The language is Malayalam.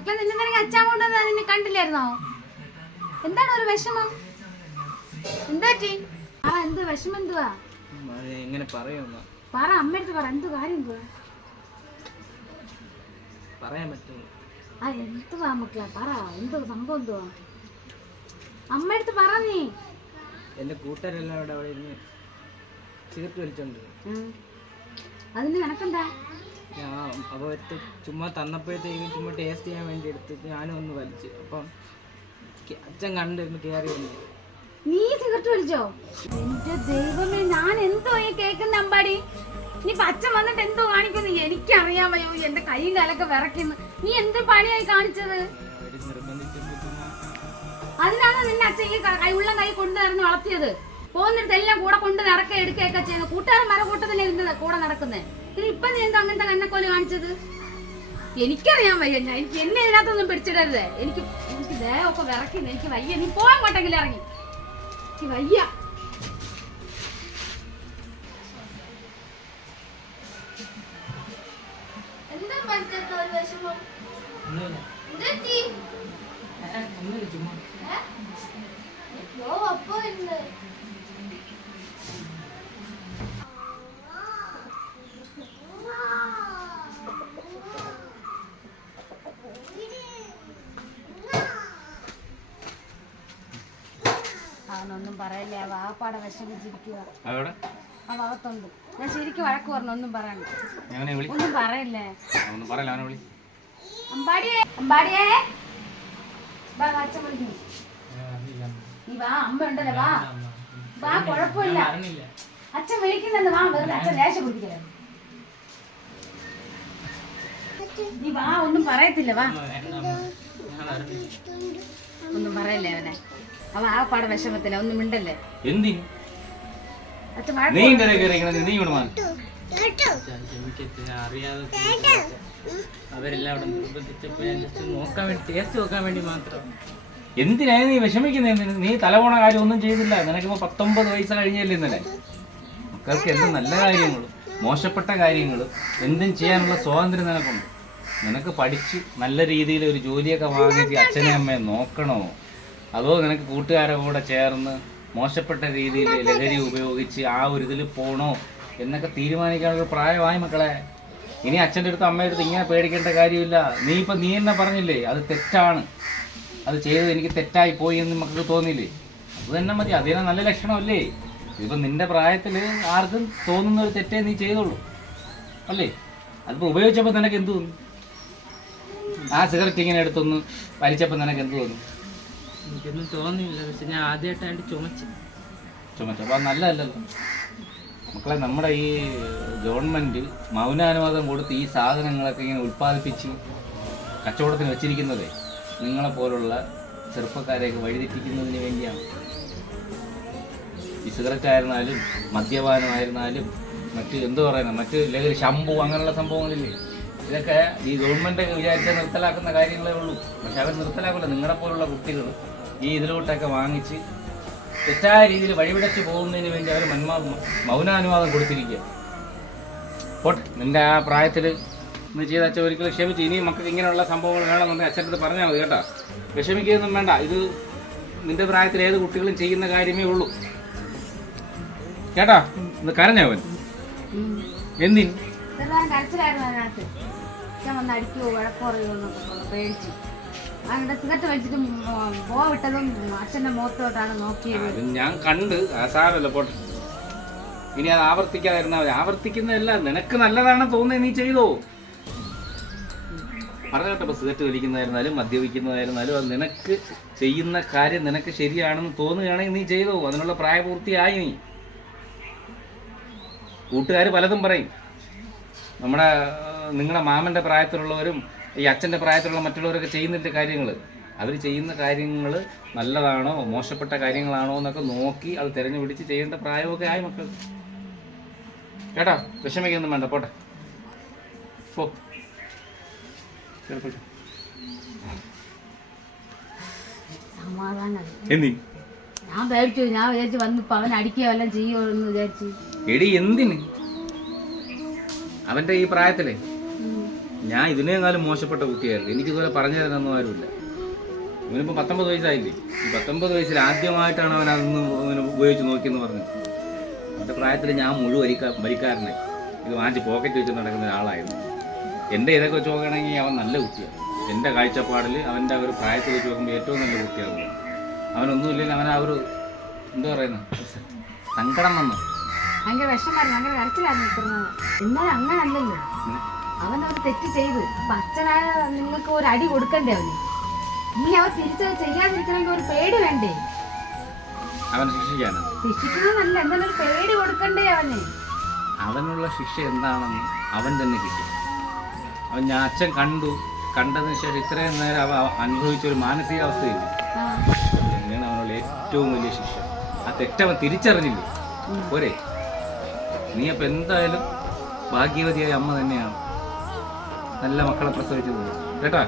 മക്കളെ നിന്നെ അച്ഛൻ കൊണ്ടുവന്നാ നിന്നെ കണ്ടില്ലായിരുന്നോ? എന്താണ് ഒരു വിഷമം? എന്താ എന്ത് വിഷമം? എന്തുവാ എങ്ങനെ പറയുന്ന പറ, അമ്മയടുത്ത് പറ. എന്ത് കാര്യം? എന്തുവാ പറയാൻ പറ്റുമോ? എന്തുവാ മക്കളെ പറ, എന്തോ സംഭവം? എന്തുവാ അമ്മയടുത്ത് പറ. നീ എന്റെ കൂട്ടുകാരെല്ലാം അവിടെ ഇരുന്ന് സിഗരറ്റ് വലിച്ചോണ്ട്. അതിന് നിനക്കെന്താ? ഞാൻ അപ്പോൾ ചുമ്മാ തന്നപ്പോഴത്തേക്കും ചുമ്മാ ടേസ്റ്റ് ചെയ്യാൻ വേണ്ടി എടുത്തിട്ട് ഞാനും ഒന്ന് വലിച്ചു. അപ്പം അച്ഛൻ കണ്ടിരുന്ന് കയറി വന്നു. നീ സിഗരറ്റ് വലിച്ചോ? എന്റെ ദൈവമേ, ഞാൻ എന്തോ ഈ കേൾക്കുന്ന അമ്പാടി. നീ അച്ഛൻ വന്നിട്ട് എന്തോ കാണിക്കുന്നു എനിക്കറിയാൻ വയ്യോ. എന്റെ കൈയും കാലൊക്കെ വിറയ്ക്കുന്നു. നീ എന്ത് പണിയായി കാണിച്ചത്? അതിനാണ് നിന്നെ അച്ഛൻ ഈ ഉള്ള കൈ കൊണ്ട് നടന്ന് വളർത്തിയത്. പോകുന്നിടത്ത് എല്ലാം കൂടെ കൊണ്ട് നടക്കുക എടുക്കുകയൊക്കെ ചെയ്യുന്നത്. കൂട്ടുകാരൻ മരക്കൂട്ടത്തിൽ ഇരുന്നത് കൂടെ നടക്കുന്നത്. ഇനി ഇപ്പൊ നീ എന്തോ അങ്ങനത്തെ കണ്ണക്കോല് കാണിച്ചത്? എനിക്കറിയാൻ വയ്യ. എനിക്ക് എന്നെ ഇതിനകത്തൊന്നും പിടിച്ചിടരുത്. എനിക്ക് ദേഹമൊക്കെ വിറയ്ക്കുന്നു. എനിക്ക് വയ്യ. നീ പോകാൻ കൊട്ടെങ്കിലും ഇറങ്ങി. എനിക്ക് വയ്യ. എന്താ പറ്റത്ത ഒരു വിഷമം? അപ്പൊ അവനൊന്നും പറയില്ല. വാപ്പാടെ വിഷമിച്ചിരിക്കുക. ആ ഭാഗത്തുണ്ട്. ഞാൻ ശരിക്കും വഴക്ക് പറഞ്ഞു. ഒന്നും പറയണ്ട. ഒന്നും പറയില്ലേ? അമ്പാടിയേ, അമ്പാടിയേ, അച്ഛൻ വിളിക്കുന്നു. നീ വാ, അമ്മ ഉണ്ടല്ലോ. വാ വാ, കുഴപ്പമില്ല. അച്ഛൻ വിളിക്കുന്നെന്ന്. വാ, വെറുതെ അച്ഛൻ ലേശം കുടിക്കല. നീ വാ, ഒന്നും പറയത്തില്ല. വാ, ഒന്നും പറയല്ലേ അവനെ. അവൻ ആ പാടെ വിഷമത്തില്ല. ഒന്നും മിണ്ടല്ലേ. അച്ഛൻ അവരെല്ലാം അവിടെ നിർബന്ധിച്ചപ്പോ ഞാൻ നോക്കാൻ വേണ്ടി ടേസ്റ്റ് നോക്കാൻ വേണ്ടി മാത്രം. എന്തിനാണ് നീ വിഷമിക്കുന്നത്? നീ തലപോണ കാര്യം ഒന്നും ചെയ്തില്ല. നിനക്കിപ്പോ 19 വയസ്സ് കഴിഞ്ഞല്ലേ ഇന്നലെ. മക്കൾക്ക് എന്ത് നല്ല കാര്യങ്ങളും മോശപ്പെട്ട കാര്യങ്ങളും എന്തും ചെയ്യാനുള്ള സ്വാതന്ത്ര്യം നിനക്കുണ്ട്. നിനക്ക് പഠിച്ച് നല്ല രീതിയിൽ ഒരു ജോലിയൊക്കെ വാങ്ങിച്ച് അച്ഛനെ അമ്മയെ നോക്കണോ, അതോ നിനക്ക് കൂട്ടുകാരെ കൂടെ ചേർന്ന് മോശപ്പെട്ട രീതിയിൽ ലഹരി ഉപയോഗിച്ച് ആ ഒരു ഇതിൽ പോകണോ എന്നൊക്കെ തീരുമാനിക്കാനുള്ള പ്രായമായി മക്കളെ. ഇനി അച്ഛൻ്റെ അടുത്ത് അമ്മയുടെ അടുത്ത് ഇങ്ങനെ പേടിക്കേണ്ട കാര്യമില്ല. നീ തന്നെ പറഞ്ഞില്ലേ അത് തെറ്റാണ്, അത് ചെയ്തത് എനിക്ക് തെറ്റായി പോയി എന്ന് മക്കൾക്ക് തോന്നിയില്ലേ? അത് തന്നെ മതി. അതിനെ നല്ല ലക്ഷണമല്ലേ? ഇപ്പം നിന്റെ പ്രായത്തിൽ ആർക്കും തോന്നുന്ന ഒരു തെറ്റേ നീ ചെയ്തോളൂ അല്ലേ? അതിപ്പോൾ ഉപയോഗിച്ചപ്പോൾ നിനക്ക് എന്ത് തോന്നി? ആ സിഗരറ്റ് ഇങ്ങനെ എടുത്തൊന്ന് വലിച്ചപ്പോൾ നിനക്ക് എന്ത് തോന്നി? എനിക്കൊന്നും തോന്നിയില്ല. പക്ഷെ ഞാൻ ആദ്യമായിട്ടായിട്ട് ചുമച്ചു. അപ്പോൾ അത് നല്ലതല്ലല്ലോ മക്കളെ. നമ്മുടെ ഈ ഗവൺമെൻറ് മൗനാനുവാദം കൊടുത്ത് ഈ സാധനങ്ങളൊക്കെ ഇങ്ങനെ ഉൽപ്പാദിപ്പിച്ച് കച്ചവടത്തിന് വെച്ചിരിക്കുന്നതേ നിങ്ങളെപ്പോലുള്ള ചെറുപ്പക്കാരെയൊക്കെ വഴിതെറ്റിക്കുന്നതിന് വേണ്ടിയാണ്. ഈ സിഗരറ്റ് ആയിരുന്നാലും മദ്യപാനമായിരുന്നാലും മറ്റ് എന്തു പറയുന്നത് മറ്റ് ലഹരി ഷാമ്പു അങ്ങനെയുള്ള സംഭവങ്ങളില്ലേ, ഇതൊക്കെ ഈ ഗവൺമെൻറ് വിചാരിച്ചാൽ നിർത്തലാക്കുന്ന കാര്യങ്ങളേ ഉള്ളൂ. പക്ഷെ അവർ നിർത്തലാക്കില്ല. നിങ്ങളെപ്പോലുള്ള കുട്ടികൾ ഈ ഇതിലോട്ടൊക്കെ വാങ്ങിച്ച് തെറ്റായ രീതിയിൽ വഴിവിടച്ച് പോകുന്നതിന് വേണ്ടി അവർ മൗനാനുവാദം കൊടുത്തിരിക്കുക. പോട്ടെ, നിന്റെ ആ പ്രായത്തിൽ നീ ചെയ്ത അച്ഛൻ ഒരിക്കലും ക്ഷമിച്ച്. ഇനി മക്കൾക്ക് ഇങ്ങനെയുള്ള സംഭവങ്ങൾ വേണമെന്നുണ്ടെങ്കിൽ അച്ഛൻ്റെ അടുത്ത് പറഞ്ഞാൽ മതി കേട്ടോ. വിഷമിക്കുകയൊന്നും വേണ്ട. ഇത് നിന്റെ പ്രായത്തിൽ ഏത് കുട്ടികളും ചെയ്യുന്ന കാര്യമേ ഉള്ളൂ കേട്ടാ. ഇത് കരഞ്ഞവൻ എന്തിന്? കരച്ചിലായിരുന്നു അതിനകത്ത്. അച്ഛൻ വന്ന് അടിക്കുവോ വഴക്കോ പറയുമോ പേടിച്ചു. അങ്ങനെ സിഗരറ്റ് വലിച്ചിട്ട് വിട്ടതും അച്ഛൻ്റെ മുഖത്തോട്ടാണ് നോക്കിയത്. ഞാൻ കണ്ട്. സാരമല്ല, പോട്ടെ. ഇനി അത് ആവർത്തിക്കാതിരുന്നാൽ മതി. ആവർത്തിക്കുന്നതല്ല, നിനക്ക് നല്ലതാണ് തോന്നുന്നത് നീ ചെയ്തോ. പറഞ്ഞോട്ടെ, ഇപ്പോൾ സിഗരറ്റ് വലിക്കുന്നതായിരുന്നാലും മദ്യപിക്കുന്നതായിരുന്നാലും അത് നിനക്ക് ചെയ്യുന്ന കാര്യം നിനക്ക് ശരിയാണെന്ന് തോന്നുകയാണെങ്കിൽ നീ ചെയ്തോ. അതിനുള്ള പ്രായപൂർത്തിയായി നീ. കൂട്ടുകാർ പലതും പറയും. നിങ്ങളുടെ മാമൻ്റെ പ്രായത്തിലുള്ളവരും ഈ അച്ഛൻ്റെ പ്രായത്തിലുള്ള മറ്റുള്ളവരൊക്കെ ചെയ്യുന്നതിൻ്റെ കാര്യങ്ങൾ, അവർ ചെയ്യുന്ന കാര്യങ്ങൾ നല്ലതാണോ മോശപ്പെട്ട കാര്യങ്ങളാണോ എന്നൊക്കെ നോക്കി അത് തിരഞ്ഞുപിടിച്ച് ചെയ്യേണ്ട പ്രായമൊക്കെ ആയി മക്കൾ കേട്ടോ. വിഷമിക്കൊന്നും വേണ്ട, പോട്ടെ. പോ. ഞാൻ വിചാരിച്ചു വന്ന് അവൻ അടിക്കുകയോ എല്ലാം ചെയ്യുമോ എന്ന് വിചാരിച്ചു. എടി എന്തിന്? അവന്റെ ഈ പ്രായത്തിലേ ഞാൻ ഇതിനേക്കാളും മോശപ്പെട്ട കുട്ടിയായിരുന്നു. എനിക്കിതുപോലെ പറഞ്ഞു തരാനൊന്നും ആരുമില്ല. ഇവനിപ്പോൾ 19 വയസ്സായില്ലേ. ഈ 19 വയസ്സിൽ ആദ്യമായിട്ടാണ് അവൻ അതൊന്ന് ഇങ്ങനെ ഉപയോഗിച്ച് നോക്കിയെന്ന് പറഞ്ഞു. എൻ്റെ പ്രായത്തിൽ ഞാൻ മുഴുവൻ വരിക്കാരനായി ഇത് വാങ്ങിച്ച് പോക്കറ്റ് വെച്ച് നടക്കുന്ന ഒരാളായിരുന്നു. എൻ്റെ ഇതൊക്കെ വെച്ച് നോക്കുകയാണെങ്കിൽ അവൻ നല്ല കുട്ടിയാണ്. എൻ്റെ കാഴ്ചപ്പാടിൽ അവൻ്റെ ഒരു പ്രായത്തിൽ വെച്ച് നോക്കുമ്പോൾ ഏറ്റവും നല്ല കുട്ടിയാണ്. അവനൊന്നുമില്ലെങ്കിൽ അവൻ ആ ഒരു എന്താ പറയുന്നത് സങ്കടം വന്നു. ഭയങ്കര വിഷമായിരുന്നു, ഭയങ്കര കരച്ചിലായിരുന്നു നിൽക്കുന്നത്. എന്നാലും അങ്ങനല്ലല്ലോ, അവനൊരു തെറ്റ് ചെയ്ത്. അപ്പൊ അച്ഛനായ നിങ്ങൾക്ക് ഒരു അടി കൊടുക്കണ്ടേ അവന്? ഇനി അവൻ തിരിച്ചത് ചെയ്യാതിരിക്കണമെങ്കിൽ ഒരു പേടി വേണ്ടേ? അവനെ ശിക്ഷിക്കാനാണ്. ശിക്ഷിക്കുന്നതല്ല, എന്തായാലും ഒരു പേടി കൊടുക്കണ്ടേ അവന്? അവനുള്ള ശിക്ഷ എന്താണെന്ന് അവൻ തന്നെ കിട്ടും. അവൻ ഞാൻ അച്ഛൻ കണ്ടതിന് ശേഷം ഇത്രയും നേരം അവ അനുഭവിച്ച ഒരു മാനസികാവസ്ഥയില്ല. തന്നെയാണ് അവനുള്ള ഏറ്റവും വലിയ ശിക്ഷ. ആ തെറ്റവൻ തിരിച്ചറിഞ്ഞില്ലേ പോരെ. നീ അപ്പം എന്തായാലും ഭാഗ്യവതിയായ അമ്മ തന്നെയാണ്. നല്ല മക്കളെ പ്രസവിച്ചത് കേട്ടാ.